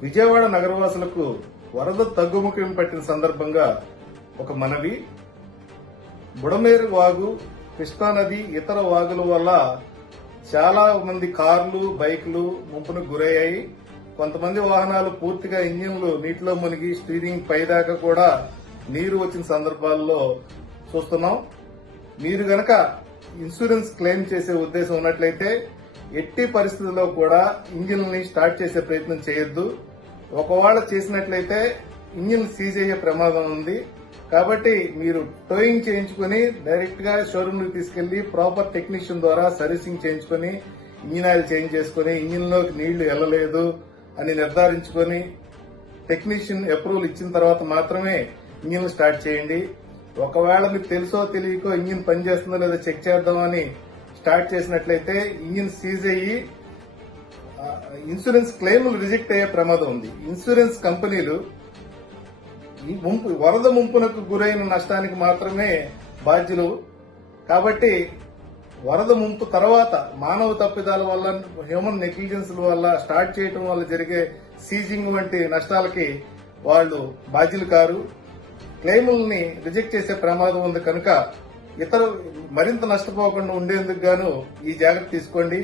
విజయవాడ నగరవాసులకు వరద తగ్గుముఖం పట్టిన సందర్భంగా ఒక మనవి. బుడమేరు వాగు, కృష్ణానది, ఇతర వాగుల వల్ల చాలా మంది కార్లు, బైకులు ముంపునకు గురయ్యాయి. కొంతమంది వాహనాలు పూర్తిగా ఇంజిన్లు నీటిలో మునిగి స్టీరింగ్ పైదాకా కూడా నీరు వచ్చిన సందర్భాల్లో చూస్తున్నాం. మీరు గనక ఇన్సూరెన్స్ క్లెయిమ్ చేసే ఉద్దేశం ఉన్నట్లయితే ఎట్టి పరిస్థితుల్లో కూడా ఇంజిన్ ని స్టార్ట్ చేసే ప్రయత్నం చేయొద్దు. ఒకవేళ చేసినట్లయితే ఇంజిన్ సీజ్ అయ్యే ప్రమాదం ఉంది. కాబట్టి మీరు టోయింగ్ చేయించుకుని డైరెక్ట్ గా షోరూమ్ కి తీసుకెళ్లి ప్రాపర్ టెక్నీషియన్ ద్వారా సర్వీసింగ్ చేయించుకుని ఇంజిన్ ఆయిల్ చేంజ్ చేసుకుని ఇంజిన్ లోకి నీళ్లు వెళ్లలేదు అని నిర్ధారించుకుని టెక్నీషియన్ అప్రూవల్ ఇచ్చిన తర్వాత మాత్రమే ఇంజిన్ స్టార్ట్ చేయండి. ఒకవేళ మీకు తెలుసో తెలియకో ఇంజిన్ పనిచేస్తుందో లేదో చెక్ చేద్దామని స్టార్ట్ చేసినట్లయితే ఇంజిన్ సీజ్ అయ్యి ఇన్సూరెన్స్ క్లెయిమ్లు రిజెక్ట్ అయ్యే ప్రమాదం ఉంది. ఇన్సూరెన్స్ కంపెనీలు వరద ముంపునకు గురైన నష్టానికి మాత్రమే బాధ్యులు. కాబట్టి వరద ముంపు తర్వాత మానవ తప్పిదాల వల్ల, హ్యూమన్ నెగ్లిజెన్స్ వల్ల, స్టార్ట్ చేయడం వల్ల జరిగే సీజింగ్ వంటి నష్టాలకి వాళ్ళు బాధ్యులు కారు. క్లెయిముల్ని రిజెక్ట్ చేసే ప్రమాదం ఉంది కనుక మరింత నష్టపోకుండా ఉండేందుకు గాను ఈ జాగ్రత్త తీసుకోండి.